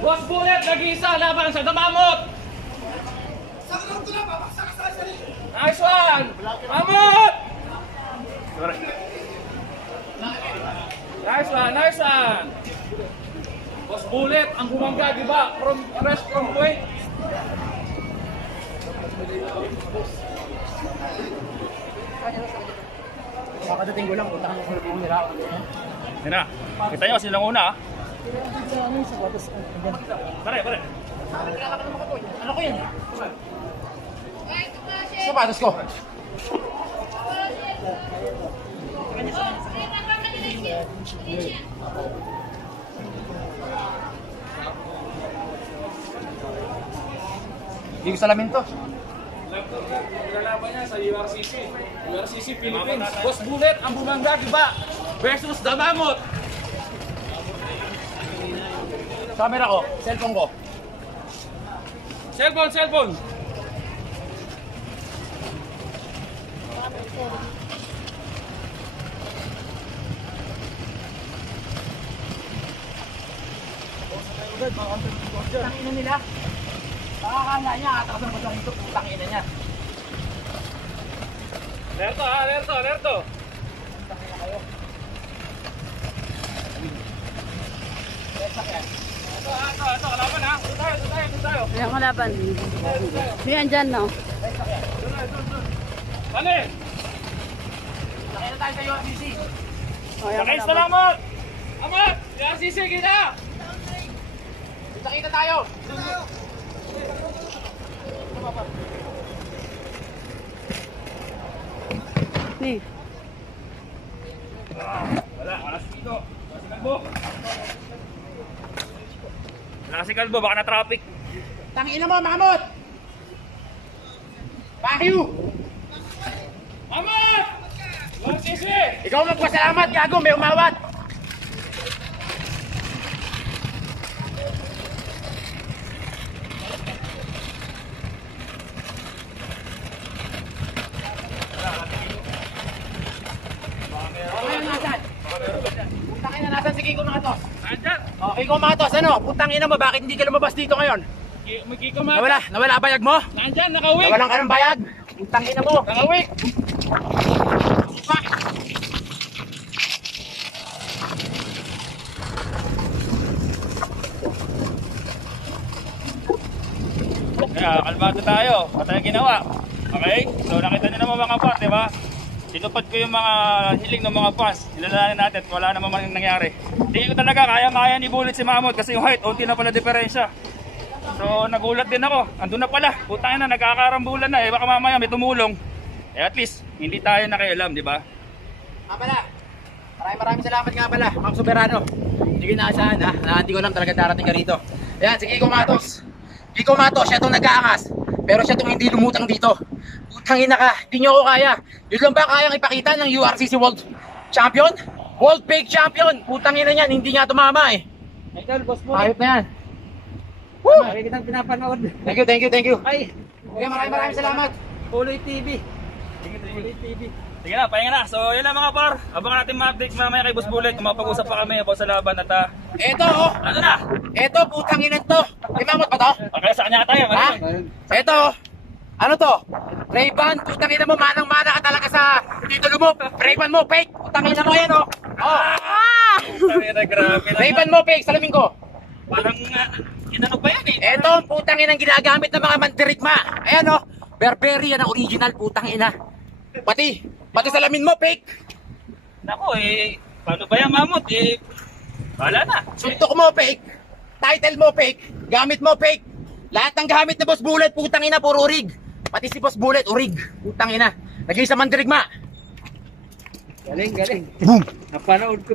Boss Bullet, nag-iisa laban sa Damamot! Nice one! Damamot! Nice one, nice one! Boss Bullet, ang bumangga, di ba? Rest from point. Makadating ko lang, utang ko sa nila. Yan na. Kita nyo, silang una ah. Pare, pare. Ano ko yan? Sapatos ko. Hindi ko salamin to. Lalaban niya sa URCC. URCC Philippines. Boss Bullet, ang bumangga, di ba? Versus Damamot. Camera ko, cellphone ko. Cellphone, cellphone. Putang ina nila. Nakakala niya, atas ang batang ito, putang ina niya. Alerto ha, alerto, alerto. Putang ina kayo. Ito, kalaban ha. Ito tayo. Ayan, kalaban. Yan dyan, no? Bale! Nakita tayo sa URCC. Ayan, Pakay, kalaban. salamat! Amat! URCC, kita! Kita tayo. Ni. Wala si Kalbo. Wala si Kalbo, baka na-traffic. Tangina mo, Mamot! Pahiw! Amat! URCC! Ikaw magpasalamat, gago, may umawat! Okay, nasan? Putangin na nasan si Kiko Matos? Andyan! Oh, Kiko Matos, ano? Putangin na mo, bakit hindi ka lumabas dito ngayon? May kikamat. Nawala bayag mo? Nandyan, nakawig! Nawalan ka ng bayag? Putangin na mo! Nakawig! Kaya, kalmado tayo. Patay ang ginawa. Okay? So, nakita nyo naman mga fans, di ba? Tinupad ko yung mga hiling ng mga fans. Ilalanin natin, wala naman nangyari. Tingin ko talaga, kaya-kaya ni Bullet si Mamot kasi yung height, unti na pala diferensya. So, nagulat din ako. Andun na pala. Putang na, nagkakarambulan na eh. Baka mamaya may tumulong. Eh, at least, hindi tayo nakialam, di ba? Pala, maraming salamat nga pala, Ma'am Soberano. Hindi ko inaasahan ha, na hindi ko lang talaga darating ka rito. Ayan, si Kiko Matos. Kiko Matos, siya itong nag-aangas. Pero siya itong hindi lumutang dito. Putangina ka, hindi nyo ako kaya. Yun lang ba kayang ipakita ng URCC World Champion? World Big Champion! Putangina niyan, hindi nga tumama eh. Michael, boss mo. Ayop na yan. Woo! Lagi kitang pinapanood. Thank you. Ay, Okay, maraming salamat. Puloy TV. Puloy TV. Sige na, pahinga na. So, yun lang mga par. Abangan natin ma-update mamaya kay Boss Bullet. Kung mapag-usap pa kami about sa laban at Eto oh, ano na? eto putanginan to. May Mamot ba to? Okay, sa kanya tayo. Ha? Eto, ano to? Ray-Ban, putangin mo, manang-mana ka talaga sa titulo mo. Ray-Ban mo, fake. Putangin mo yan, oh. Oh. Grabe na. Ray-Ban mo, fake, salamin ko. Parang, inano pa yan eh. Eto, ang putangin ang ginagamit ng mga mandirigma. Ayan, oh. Burberry, yan ang original, putangin na. Pati salamin mo, fake. Nako eh, paano ba yan Mamot? Eh, wala na. Suntok mo, fake. Title mo, fake. Gamit mo, fake. Lahat ng gamit na Boss Bullet, putangin na, puro rig. Pati si Boss Bullet, urig. Putangin na. Naging sa mandirigma. Galing. Boom. Napanood ko.